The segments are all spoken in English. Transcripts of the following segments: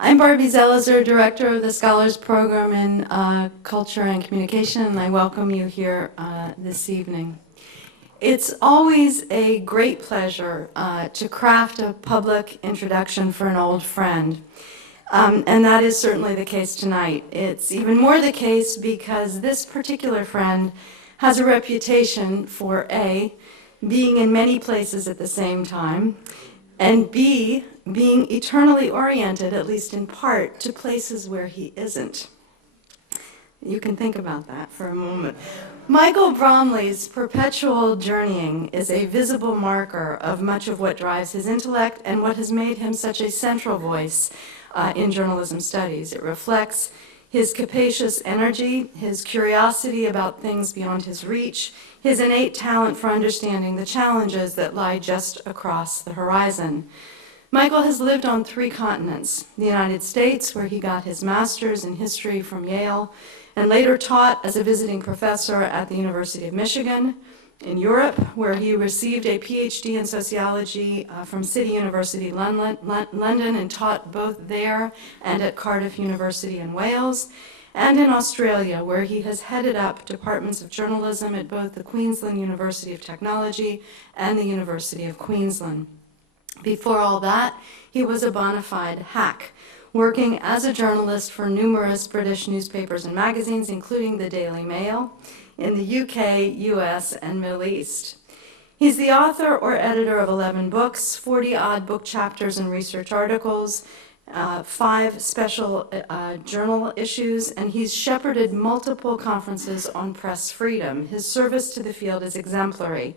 I'm Barbie Zelizer, Director of the Scholars Program in Culture and Communication, and I welcome you here this evening. It's always a great pleasure to craft a public introduction for an old friend, and that is certainly the case tonight. It's even more the case because this particular friend has a reputation for A, being in many places at the same time, and B, being eternally oriented, at least in part, to places where he isn't. You can think about that for a moment. Michael Bromley's perpetual journeying is a visible marker of much of what drives his intellect and what has made him such a central voice in journalism studies. It reflects his capacious energy, his curiosity about things beyond his reach, his innate talent for understanding the challenges that lie just across the horizon. Michael has lived on 3 continents: the United States, where he got his master's in history from Yale, and later taught as a visiting professor at the University of Michigan; in Europe, where he received a PhD in sociology from City University London and taught both there and at Cardiff University in Wales; and in Australia, where he has headed up departments of journalism at both the Queensland University of Technology and the University of Queensland. Before all that, he was a bona fide hack, working as a journalist for numerous British newspapers and magazines, including the Daily Mail, in the UK, US, and Middle East. He's the author or editor of 11 books, 40-odd book chapters and research articles, 5 special journal issues, and he's shepherded multiple conferences on press freedom. His service to the field is exemplary.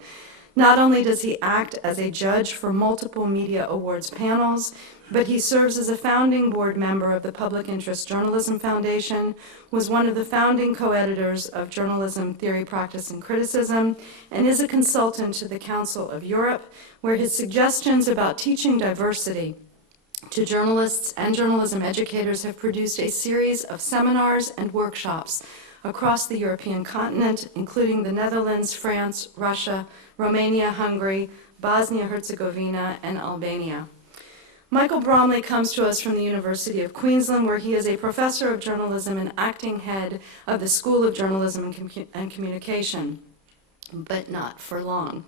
Not only does he act as a judge for multiple media awards panels, but he serves as a founding board member of the Public Interest Journalism Foundation, was one of the founding co-editors of Journalism Theory, Practice, and Criticism, and is a consultant to the Council of Europe, where his suggestions about teaching diversity to journalists and journalism educators have produced a series of seminars and workshops across the European continent, including the Netherlands, France, Russia, Romania, Hungary, Bosnia-Herzegovina, and Albania. Michael Bromley comes to us from the University of Queensland, where he is a professor of journalism and acting head of the School of Journalism and Communication, but not for long.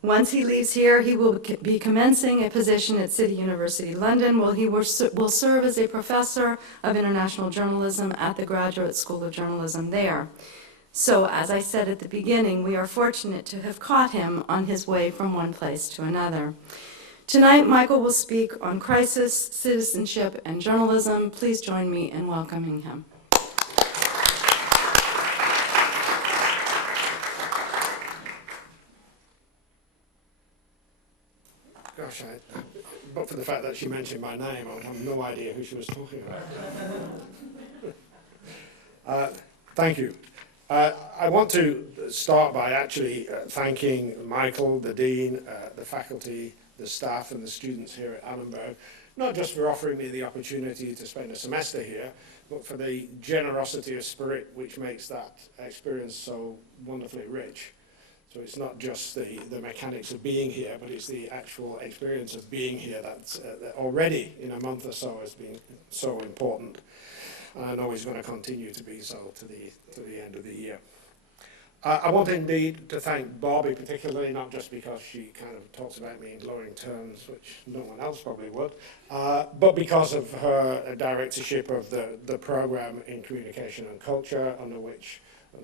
Once he leaves here, he will be commencing a position at City University London, where he will serve as a professor of international journalism at the Graduate School of Journalism there. So, as I said at the beginning, we are fortunate to have caught him on his way from one place to another. Tonight, Michael will speak on crisis, citizenship, and journalism. Please join me in welcoming him. Gosh, but for the fact that she mentioned my name, I would have no idea who she was talking about. Thank you. I want to start by actually thanking Michael, the Dean, the faculty, the staff, and the students here at Annenberg, not just for offering me the opportunity to spend a semester here, but for the generosity of spirit which makes that experience so wonderfully rich. So it's not just the mechanics of being here, but it's the actual experience of being here that's already in a month or so has been so important. And I know it's going to continue to be so to the end of the year. I want indeed to thank Barbie particularly, not just because she kind of talks about me in glowing terms, which no one else probably would, but because of her directorship of the program in communication and culture, under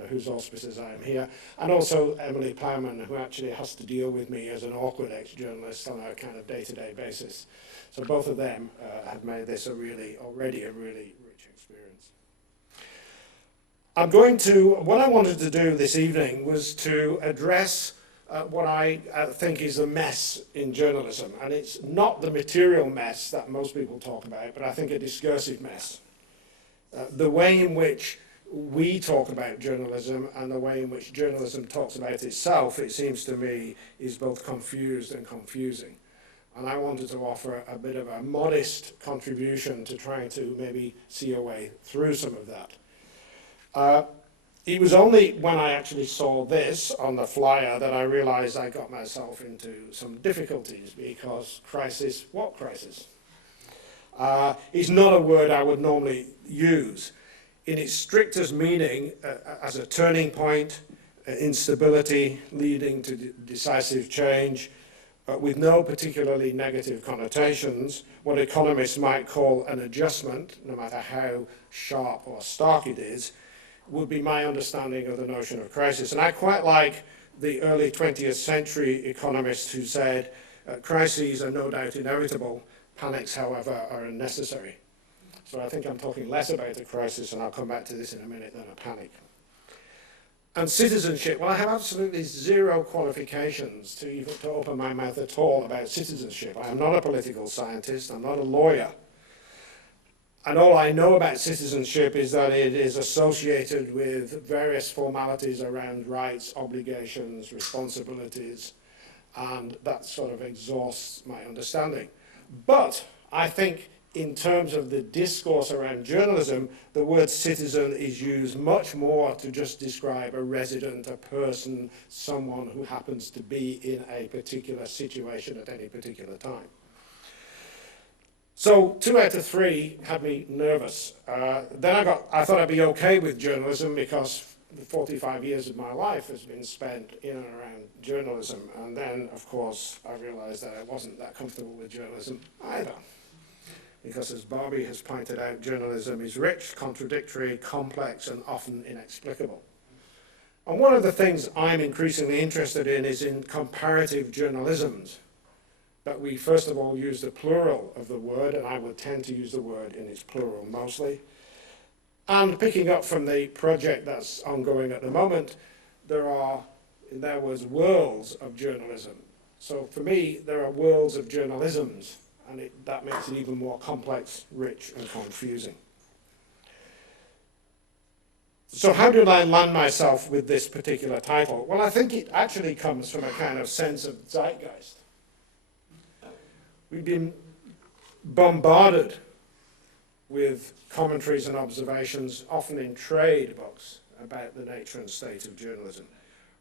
whose auspices I am here, and also Emily Plowman, who actually has to deal with me as an awkward ex-journalist on a kind of day-to-day basis. So both of them have made this already a really rich experience. What I wanted to do this evening was to address what I think is a mess in journalism, and it's not the material mess that most people talk about, but I think a discursive mess. The way in which we talk about journalism and the way in which journalism talks about itself, it seems to me, is both confused and confusing. And I wanted to offer a bit of a modest contribution to trying to maybe see a way through some of that. It was only when I actually saw this on the flyer that I realized I got myself into some difficulties, because crisis, what crisis? is not a word I would normally use. In its strictest meaning, as a turning point, instability leading to decisive change, with no particularly negative connotations, what economists might call an adjustment, no matter how sharp or stark it is, would be my understanding of the notion of crisis. And I quite like the early 20th century economists who said, crises are no doubt inevitable, panics, however, are unnecessary. So I think I'm talking less about a crisis, and I'll come back to this in a minute, than a panic. And citizenship, well, I have absolutely zero qualifications to even to open my mouth at all about citizenship. I am not a political scientist, I'm not a lawyer. And all I know about citizenship is that it is associated with various formalities around rights, obligations, responsibilities, and that sort of exhausts my understanding. But I think in terms of the discourse around journalism, the word citizen is used much more to just describe a resident, a person, someone who happens to be in a particular situation at any particular time. So 2 out of 3 had me nervous. Then I thought I'd be okay with journalism because the 45 years of my life has been spent in and around journalism. And then, of course, I realized that I wasn't that comfortable with journalism either. Because as Barbie has pointed out, journalism is rich, contradictory, complex, and often inexplicable. And one of the things I'm increasingly interested in is in comparative journalisms. That we first of all use the plural of the word, and I would tend to use the word in its plural mostly. And picking up from the project that's ongoing at the moment, there was worlds of journalism. So for me, there are worlds of journalisms. And that makes it even more complex, rich, and confusing. So how did I land myself with this particular title? Well, I think it actually comes from a kind of sense of zeitgeist. We've been bombarded with commentaries and observations, often in trade books, about the nature and state of journalism.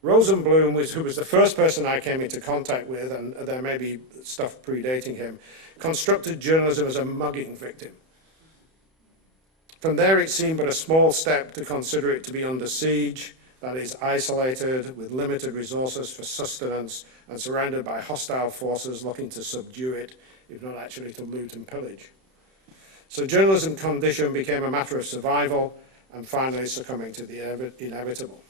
Rosenblum, who was the first person I came into contact with, and there may be stuff predating him, constructed journalism as a mugging victim. From there, it seemed but a small step to consider it to be under siege, that is, isolated, with limited resources for sustenance, and surrounded by hostile forces looking to subdue it, if not actually to loot and pillage. So journalism condition became a matter of survival, and finally succumbing to the inevitable.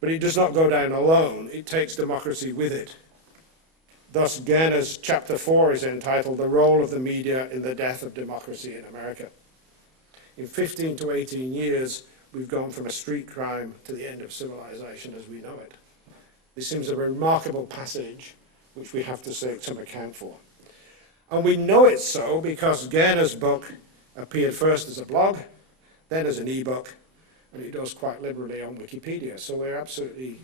But it does not go down alone. It takes democracy with it. Thus, Gerner's chapter 4 is entitled The Role of the Media in the Death of Democracy in America. In 15 to 18 years, we've gone from a street crime to the end of civilization as we know it. This seems a remarkable passage which we have to take some account for. And we know it's so because Gerner's book appeared first as a blog, then as an e-book, and it does quite liberally on Wikipedia. So there's absolutely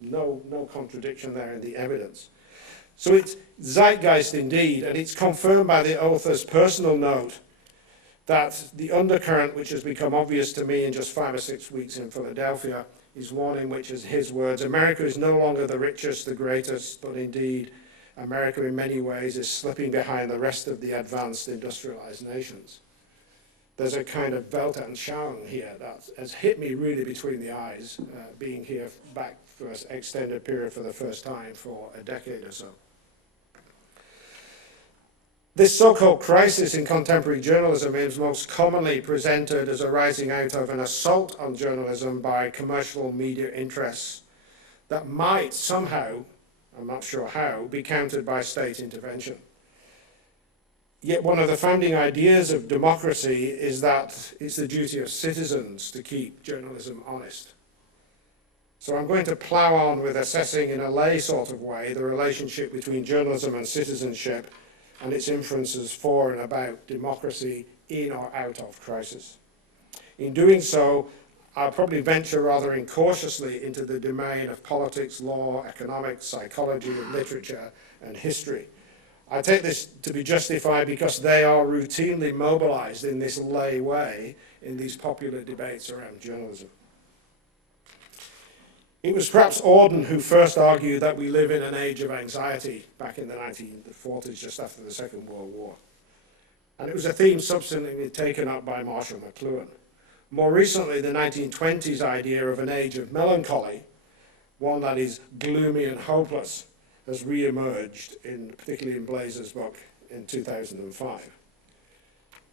no contradiction there in the evidence. So it's zeitgeist indeed, and it's confirmed by the author's personal note that the undercurrent, which has become obvious to me in just 5 or 6 weeks in Philadelphia, is one in which, as his words, America is no longer the richest, the greatest, but indeed America in many ways is slipping behind the rest of the advanced industrialized nations. There's a kind of Weltanschauung here that has hit me really between the eyes, being here back for an extended period for the first time for a decade or so. This so-called crisis in contemporary journalism is most commonly presented as arising out of an assault on journalism by commercial media interests that might somehow, I'm not sure how, be countered by state intervention. Yet one of the founding ideas of democracy is that it's the duty of citizens to keep journalism honest. So I'm going to plow on with assessing in a lay sort of way the relationship between journalism and citizenship and its influences for and about democracy in or out of crisis. In doing so, I'll probably venture rather incautiously into the domain of politics, law, economics, psychology, literature, and history. I take this to be justified because they are routinely mobilized in this lay way in these popular debates around journalism. It was perhaps Auden who first argued that we live in an age of anxiety back in the 1940s, just after the Second World War. And it was a theme subsequently taken up by Marshall McLuhan. More recently, the 1920s idea of an age of melancholy, one that is gloomy and hopeless, has re-emerged, particularly in Blazer's book in 2005.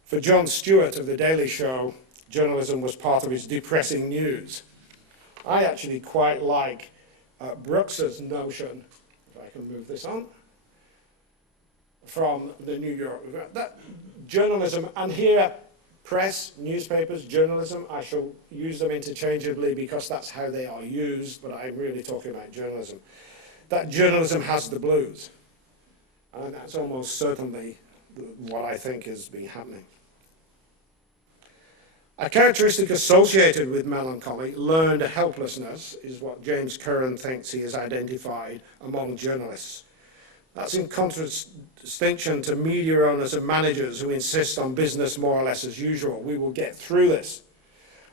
For Jon Stewart of The Daily Show, journalism was part of his depressing news. I actually quite like Brooks's notion, if I can move this on, from the New York, that journalism, and here press, newspapers, journalism, I shall use them interchangeably because that's how they are used, but I'm really talking about journalism. That journalism has the blues. And that's almost certainly what I think has been happening. A characteristic associated with melancholy, learned helplessness, is what James Curran thinks he has identified among journalists. That's in contradistinction to media owners and managers who insist on business more or less as usual. We will get through this.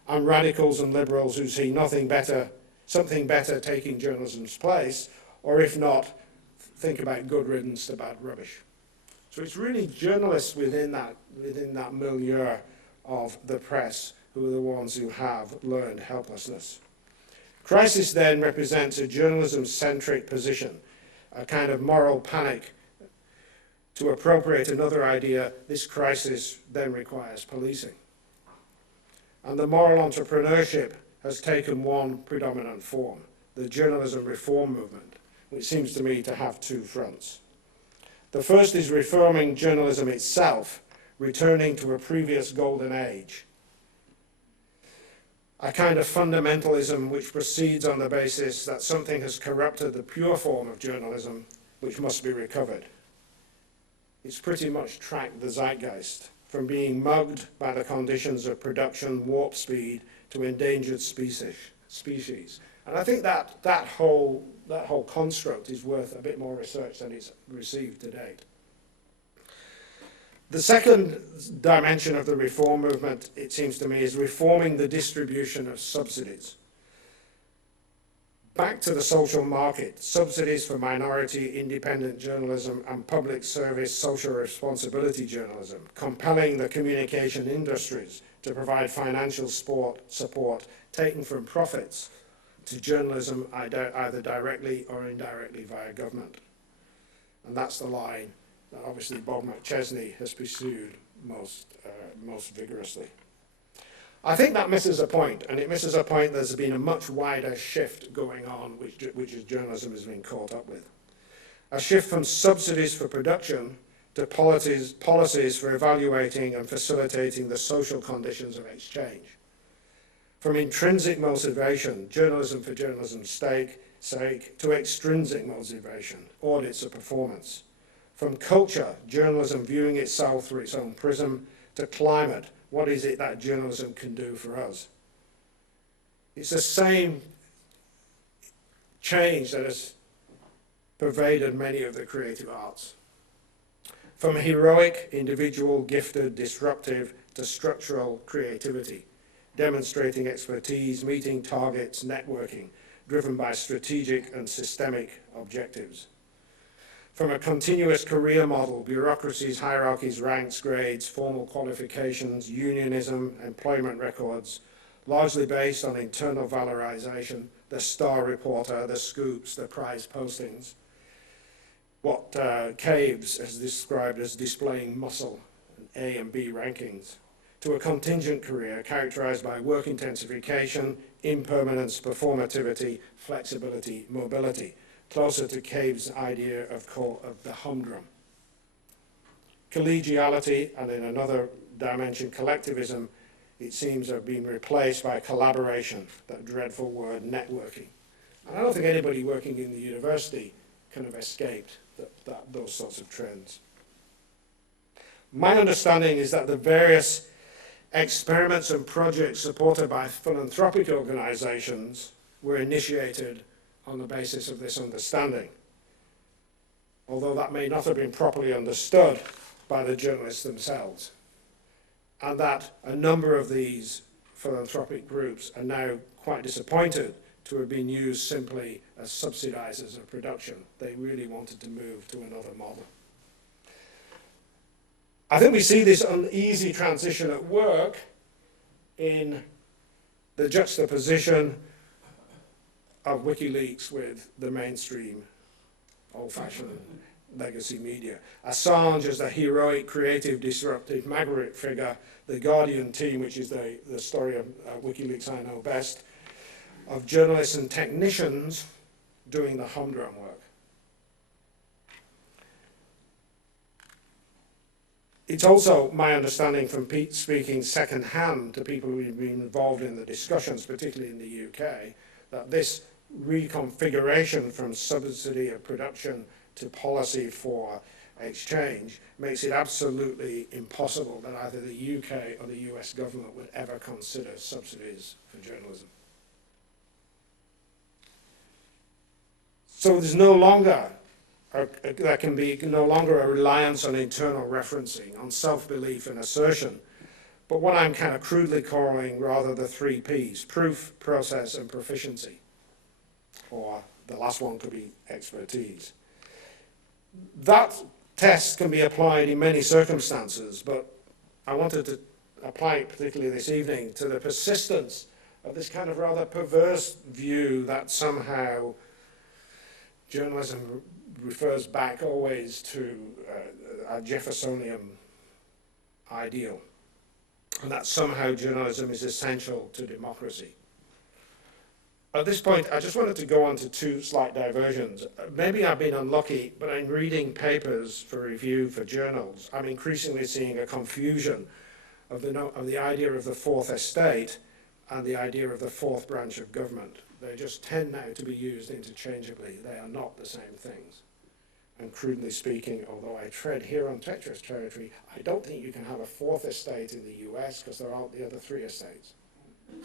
And radicals and liberals who see nothing better, something better taking journalism's place, or if not, think about good riddance to bad rubbish. So it's really journalists within that milieu of the press who are the ones who have learned helplessness. Crisis then represents a journalism-centric position, a kind of moral panic. To appropriate another idea, this crisis then requires policing. And the moral entrepreneurship has taken one predominant form, the journalism reform movement, which seems to me to have two fronts. The first is reforming journalism itself, returning to a previous golden age, a kind of fundamentalism which proceeds on the basis that something has corrupted the pure form of journalism, which must be recovered. It's pretty much tracked the zeitgeist, from being mugged by the conditions of production, warp speed, to endangered species. And I think that whole construct is worth a bit more research than it's received to date. The second dimension of the reform movement, it seems to me, is reforming the distribution of subsidies. Back to the social market, subsidies for minority independent journalism and public service social responsibility journalism, compelling the communication industries to provide financial support taken from profits to journalism either directly or indirectly via government. And that's the line that obviously Bob McChesney has pursued most vigorously. I think that misses a point, and it misses a point there's been a much wider shift going on, which journalism has been caught up with. A shift from subsidies for production to policies for evaluating and facilitating the social conditions of exchange. From intrinsic motivation, journalism for journalism's sake, to extrinsic motivation, audits of performance. From culture, journalism viewing itself through its own prism, to climate, what is it that journalism can do for us? It's the same change that has pervaded many of the creative arts. From heroic, individual, gifted, disruptive, to structural creativity, demonstrating expertise, meeting targets, networking, driven by strategic and systemic objectives. From a continuous career model, bureaucracies, hierarchies, ranks, grades, formal qualifications, unionism, employment records, largely based on internal valorization, the star reporter, the scoops, the prize postings, what Caves has described as displaying muscle, A and B rankings, to a contingent career characterized by work intensification, impermanence, performativity, flexibility, mobility, closer to Cave's idea of the humdrum. Collegiality, and in another dimension, collectivism, it seems have been replaced by collaboration, that dreadful word, networking. And I don't think anybody working in the university kind of escaped those sorts of trends. My understanding is that the various experiments and projects supported by philanthropic organizations were initiated on the basis of this understanding, although that may not have been properly understood by the journalists themselves, and that a number of these philanthropic groups are now quite disappointed to have been used simply as subsidizers of production. They really wanted to move to another model. I think we see this uneasy transition at work in the juxtaposition of WikiLeaks with the mainstream old-fashioned legacy media. Assange as the heroic, creative, disruptive, maverick figure, the Guardian team, which is the story of WikiLeaks I know best, of journalists and technicians doing the humdrum work. It's also my understanding from Pete speaking secondhand to people who've been involved in the discussions, particularly in the UK, that this reconfiguration from subsidy of production to policy for exchange makes it absolutely impossible that either the UK or the US government would ever consider subsidies for journalism. So there's no longer there can be no longer a reliance on internal referencing, on self-belief and assertion, but what I'm kind of crudely calling rather the 3 Ps, proof, process, and proficiency. Or the last one could be expertise. That test can be applied in many circumstances, but I wanted to apply it particularly this evening to the persistence of this kind of rather perverse view that somehow journalism refers back always to a Jeffersonian ideal, and that somehow journalism is essential to democracy. At this point, I just wanted to go on to 2 slight diversions. Maybe I've been unlucky, but in reading papers for review for journals, I'm increasingly seeing a confusion of the idea of the 4th estate and the idea of the 4th branch of government. They just tend now to be used interchangeably. They are not the same things. And crudely speaking, although I tread here on treacherous territory, I don't think you can have a 4th estate in the US because there aren't the other 3 estates.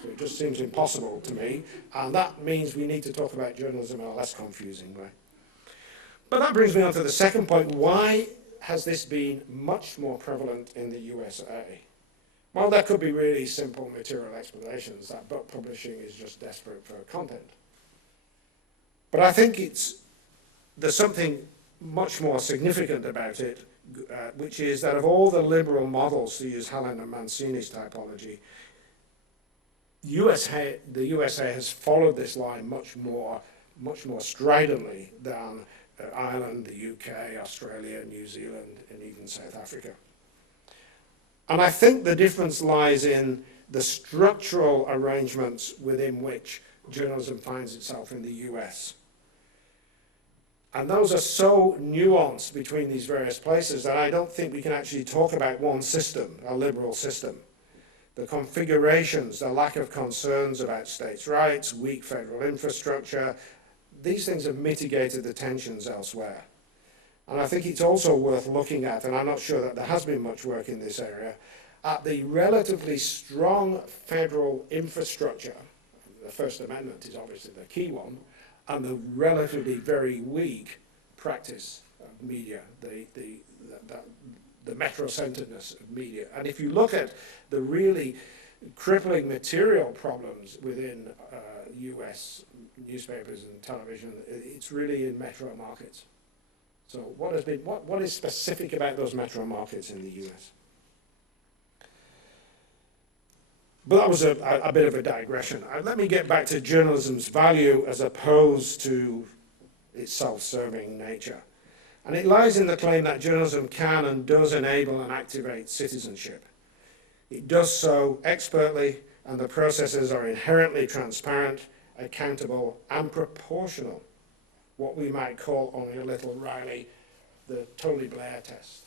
So it just seems impossible to me, and that means we need to talk about journalism in a less confusing way. But that brings me on to the second point. Why has this been much more prevalent in the USA? Well, there could be really simple material explanations, that book publishing is just desperate for content. But I think there's something much more significant about it, which is that of all the liberal models, to use Helen and Mancini's typology, the USA has followed this line much more stridently than Ireland, the UK, Australia, New Zealand, and even South Africa. And I think the difference lies in the structural arrangements within which journalism finds itself in the US. And those are so nuanced between these various places that I don't think we can actually talk about one system, a liberal system. The configurations, the lack of concerns about states' rights, weak federal infrastructure, these things have mitigated the tensions elsewhere. And I think it's also worth looking at, and I'm not sure that there has been much work in this area, at the relatively strong federal infrastructure. The First Amendment is obviously the key one, and the relatively very weak practice of media, the metro-centeredness of media. And if you look at the really crippling material problems within US newspapers and television, it's really in metro markets. So what is specific about those metro markets in the US? But that was a bit of a digression. Let me get back to journalism's value as opposed to its self-serving nature. And it lies in the claim that journalism can and does enable and activate citizenship. It does so expertly, and the processes are inherently transparent, accountable, and proportional. What we might call, only a little wryly, the Tony Blair test.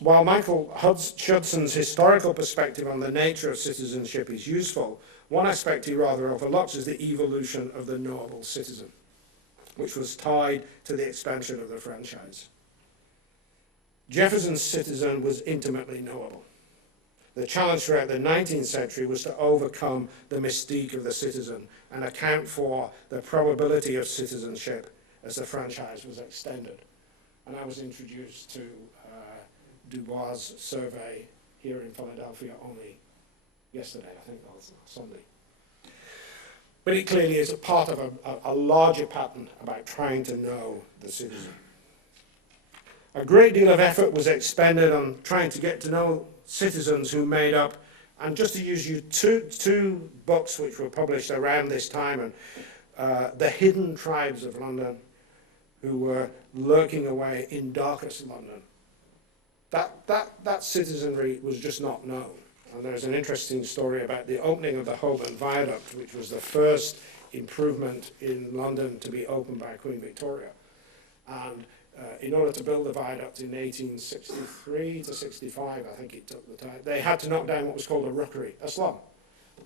While Michael Hudson's historical perspective on the nature of citizenship is useful, one aspect he rather overlooks is the evolution of the knowable citizen, which was tied to the expansion of the franchise. Jefferson's citizen was intimately knowable. The challenge throughout the 19th century was to overcome the mystique of the citizen and account for the probability of citizenship as the franchise was extended. And I was introduced to Dubois' survey here in Philadelphia only yesterday, I think, or Sunday. But it clearly is a part of a larger pattern about trying to know the citizen. A great deal of effort was expended on trying to get to know citizens who made up, and just to use you two books which were published around this time, and The Hidden Tribes of London, who were lurking away in darkest London. That citizenry was just not known. And there's an interesting story about the opening of the Holborn Viaduct, which was the first improvement in London to be opened by Queen Victoria. And in order to build the viaduct in 1863 to 65, I think it took the time, they had to knock down what was called a rookery, a slum.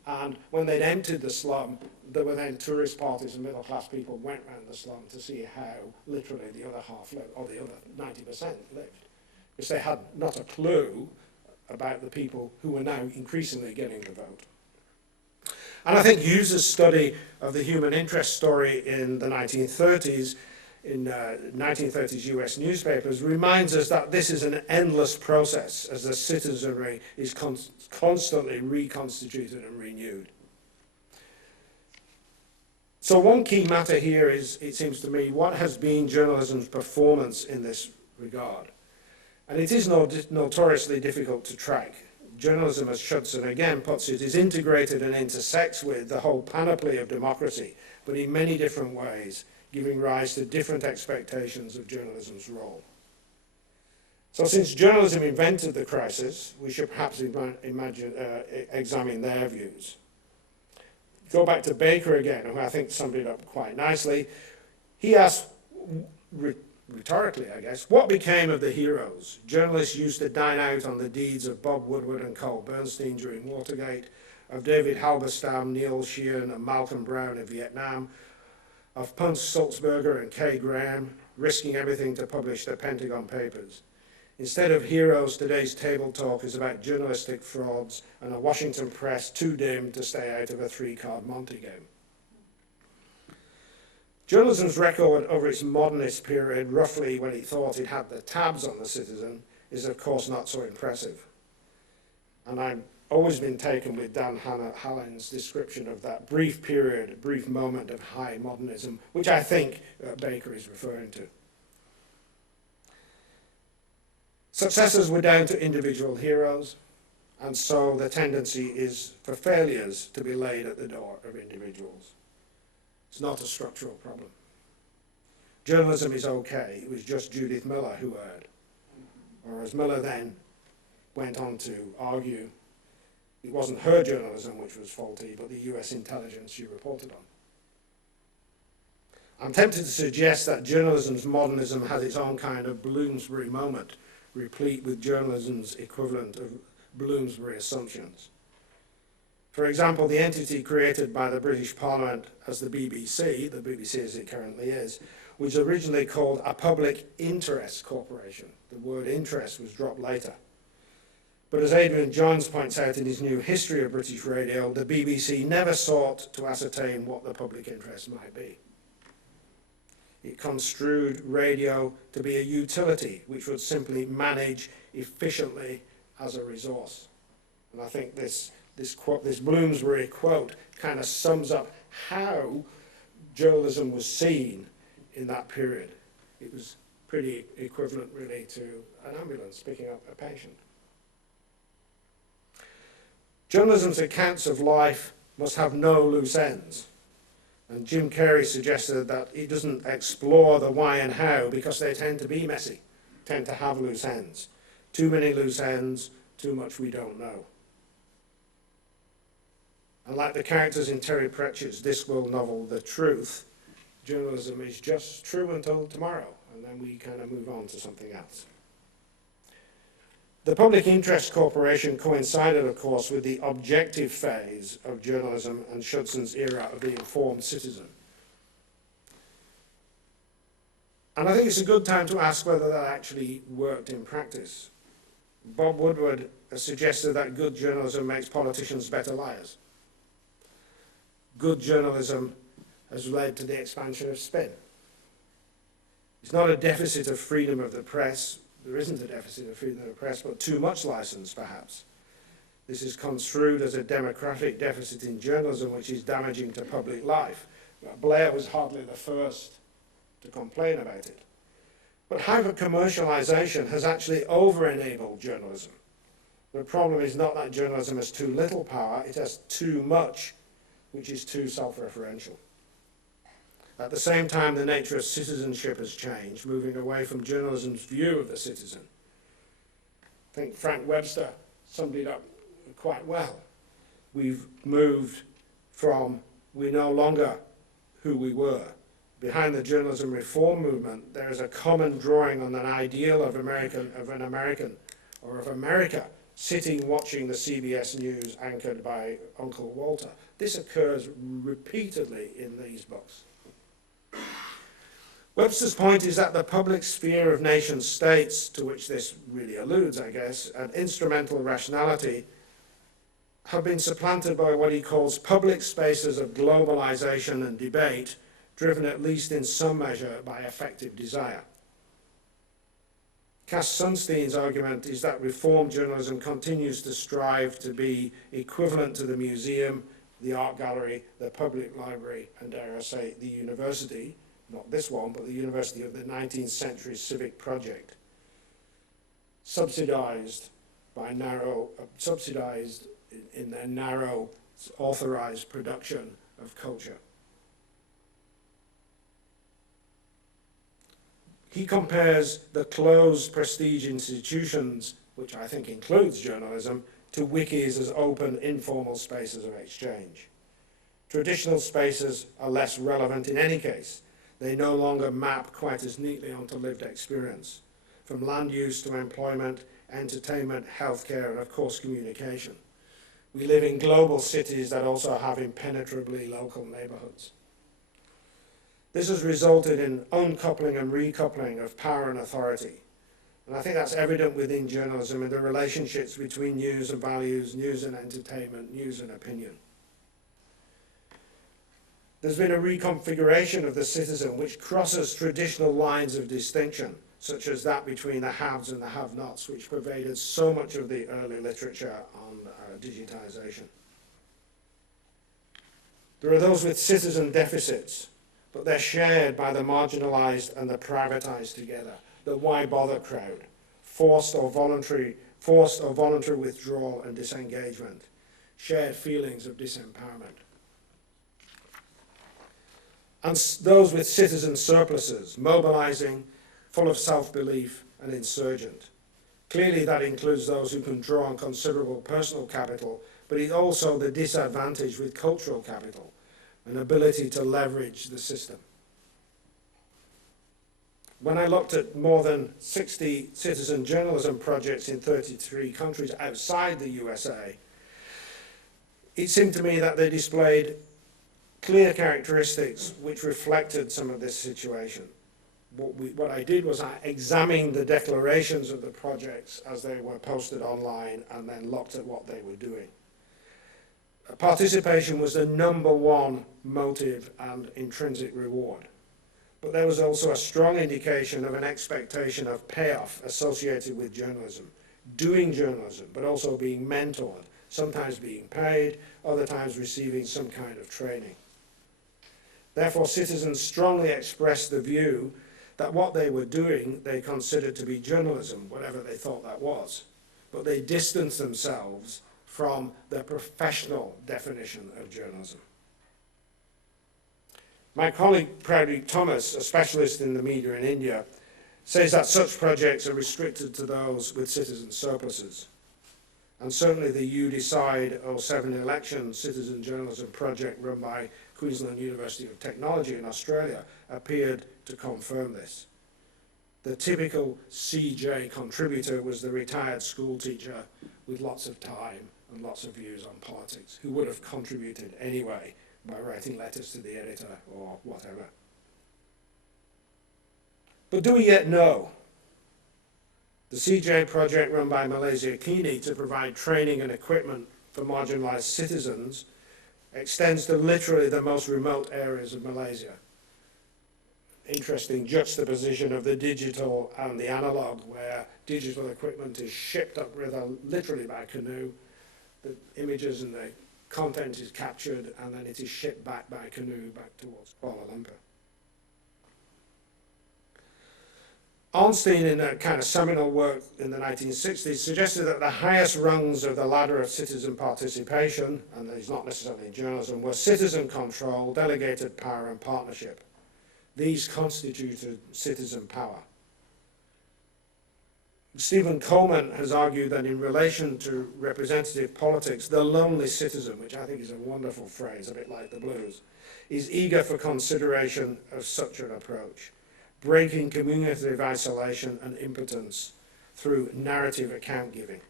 And when they'd emptied the slum, there were then tourist parties and middle-class people went round the slum to see how literally the other half lived, or the other 90% lived. Because they had not a clue about the people who were now increasingly getting the vote. And I think Hughes' study of the human interest story in the 1930s, in 1930s US newspapers, reminds us that this is an endless process as the citizenry is constantly reconstituted and renewed. So one key matter here is, it seems to me, what has been journalism's performance in this regard? And it is notoriously difficult to track. Journalism, as Schudson again puts it, is integrated and intersects with the whole panoply of democracy, but in many different ways, giving rise to different expectations of journalism's role. So since journalism invented the crisis, we should perhaps examine their views. Go back to Baker again, who I think summed it up quite nicely. He asked, rhetorically I guess, what became of the heroes? Journalists used to dine out on the deeds of Bob Woodward and Cole Bernstein during Watergate, of David Halberstam, Neil Sheehan and Malcolm Brown in Vietnam, of Punch Sulzberger and Kay Graham, risking everything to publish their Pentagon Papers. Instead of heroes, today's table talk is about journalistic frauds and a Washington press too dim to stay out of a three-card Monte game. Journalism's record over its modernist period, roughly when it thought it had the tabs on the citizen, is of course not so impressive. And I've always been taken with Dan Hallen's description of that brief period, brief moment of high modernism, which I think Baker is referring to. Successes were down to individual heroes, and so the tendency is for failures to be laid at the door of individuals. It's not a structural problem. Journalism is okay. It was just Judith Miller who erred. Or as Miller then went on to argue, it wasn't her journalism which was faulty, but the US intelligence she reported on. I'm tempted to suggest that journalism's modernism has its own kind of Bloomsbury moment, replete with journalism's equivalent of Bloomsbury assumptions. For example, the entity created by the British Parliament as the BBC as it currently is, was originally called a Public Interest Corporation. The word interest was dropped later. But as Adrian Johns points out in his new History of British Radio, the BBC never sought to ascertain what the public interest might be. It construed radio to be a utility which would simply manage efficiently as a resource. And I think this Bloomsbury quote kind of sums up how journalism was seen in that period. It was pretty equivalent really to an ambulance picking up a patient. Journalism's accounts of life must have no loose ends. And Jim Carrey suggested that it doesn't explore the why and how because they tend to be messy, tend to have loose ends. Too many loose ends, too much we don't know. And like the characters in Terry Pratchett's Discworld novel, The Truth, journalism is just true until tomorrow, and then we kind of move on to something else. The Public Interest Corporation coincided, of course, with the objective phase of journalism and Schudson's era of the informed citizen. And I think it's a good time to ask whether that actually worked in practice. Bob Woodward has suggested that good journalism makes politicians better liars. Good journalism has led to the expansion of spin. It's not a deficit of freedom of the press. There isn't a deficit of freedom of the press, but too much license, perhaps. This is construed as a democratic deficit in journalism, which is damaging to public life. Blair was hardly the first to complain about it. But hyper-commercialization has actually over-enabled journalism. The problem is not that journalism has too little power, it has too much, which is too self-referential. At the same time, the nature of citizenship has changed, moving away from journalism's view of the citizen. I think Frank Webster summed it up quite well. We've moved from we're no longer who we were. Behind the journalism reform movement, there is a common drawing on an ideal of an American or of America sitting watching the CBS News anchored by Uncle Walter. This occurs repeatedly in these books. Webster's point is that the public sphere of nation states, to which this really alludes, I guess, and instrumental rationality, have been supplanted by what he calls public spaces of globalization and debate, driven at least in some measure by affective desire. Cass Sunstein's argument is that reform journalism continues to strive to be equivalent to the museum, the art gallery, the public library, and dare I say, the university, not this one, but the university of the 19th century civic project, subsidized in their narrow, authorized production of culture. He compares the closed prestige institutions, which I think includes journalism, to wikis as open, informal spaces of exchange. Traditional spaces are less relevant in any case. They no longer map quite as neatly onto lived experience, from land use to employment, entertainment, healthcare, and of course communication. We live in global cities that also have impenetrably local neighborhoods. This has resulted in uncoupling and recoupling of power and authority. And I think that's evident within journalism in the relationships between news and values, news and entertainment, news and opinion. There's been a reconfiguration of the citizen which crosses traditional lines of distinction, such as that between the haves and the have-nots, which pervaded so much of the early literature on digitization. There are those with citizen deficits, but they're shared by the marginalized and the privatized together. The why bother crowd, forced or voluntary withdrawal and disengagement, shared feelings of disempowerment. And those with citizen surpluses, mobilizing, full of self-belief and insurgent. Clearly that includes those who can draw on considerable personal capital, but it's also the disadvantage with cultural capital, an ability to leverage the system. When I looked at more than 60 citizen journalism projects in 33 countries outside the USA, it seemed to me that they displayed clear characteristics which reflected some of this situation. What I did was I examined the declarations of the projects as they were posted online and then looked at what they were doing. Participation was the number one motive and intrinsic reward. But there was also a strong indication of an expectation of payoff associated with journalism, doing journalism, but also being mentored, sometimes being paid, other times receiving some kind of training. Therefore, citizens strongly expressed the view that what they were doing they considered to be journalism, whatever they thought that was. But they distanced themselves from the professional definition of journalism. My colleague Pradip Thomas, a specialist in the media in India, says that such projects are restricted to those with citizen surpluses. And certainly the You Decide 07 election citizen journalism project run by Queensland University of Technology in Australia appeared to confirm this. The typical CJ contributor was the retired school teacher with lots of time and lots of views on politics, who would have contributed anyway by writing letters to the editor or whatever. But do we yet know? The CJ project run by Malaysia Kini to provide training and equipment for marginalized citizens extends to literally the most remote areas of Malaysia. Interesting juxtaposition of the digital and the analog, where digital equipment is shipped up river literally by canoe. The images and the content is captured and then it is shipped back by canoe back towards Kuala Lumpur. Ornstein, in a kind of seminal work in the 1960s, suggested that the highest rungs of the ladder of citizen participation, and it's not necessarily journalism, were citizen control, delegated power, and partnership. These constituted citizen power. Stephen Coleman has argued that in relation to representative politics, the lonely citizen, which I think is a wonderful phrase, a bit like the blues, is eager for consideration of such an approach, breaking communicative isolation and impotence through narrative account giving,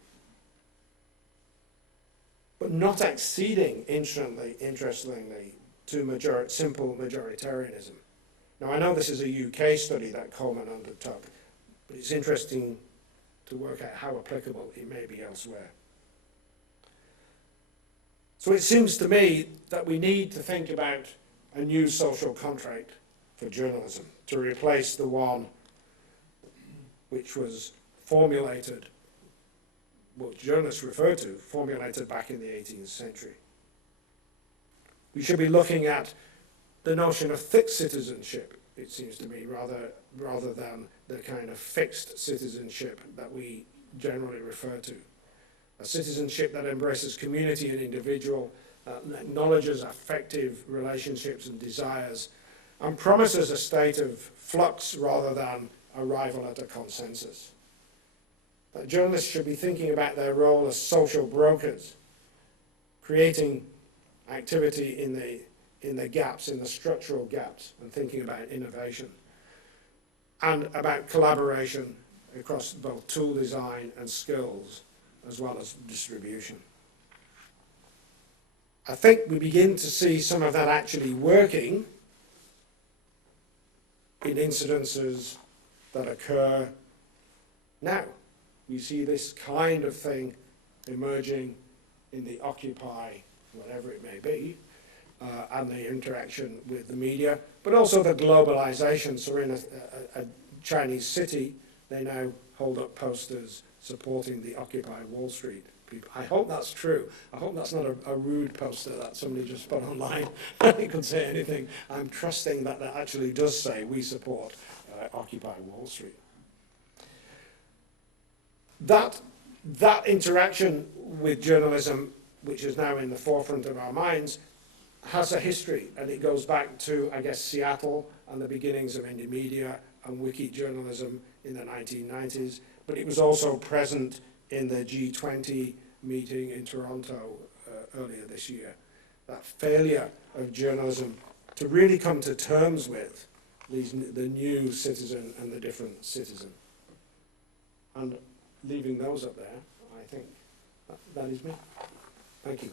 but not acceding, interestingly, to simple majoritarianism. Now, I know this is a UK study that Coleman undertook, but it's interesting to work out how applicable it may be elsewhere. So it seems to me that we need to think about a new social contract for journalism to replace the one which was formulated, what journalists refer to, formulated back in the 18th century. We should be looking at the notion of fixed citizenship, it seems to me, rather than the kind of fixed citizenship that we generally refer to. A citizenship that embraces community and individual, acknowledges affective relationships and desires, and promises a state of flux rather than arrival at a consensus. That journalists should be thinking about their role as social brokers, creating activity in the gaps, in the structural gaps, and thinking about innovation, and about collaboration across both tool design and skills, as well as distribution. I think we begin to see some of that actually working in incidences that occur now. We see this kind of thing emerging in the Occupy, whatever it may be, and the interaction with the media, but also the globalization. So in a Chinese city, they now hold up posters supporting the Occupy Wall Street people. I hope that's true. I hope that's not a rude poster that somebody just put online. It could say anything. I'm trusting that that actually does say, we support Occupy Wall Street. That interaction with journalism, which is now in the forefront of our minds, has a history, and it goes back to, I guess, Seattle and the beginnings of indie media and wiki journalism in the 1990s, but it was also present in the G20 meeting in Toronto earlier this year. That failure of journalism to really come to terms with the new citizen and the different citizen. And leaving those up there, I think that is me. Thank you.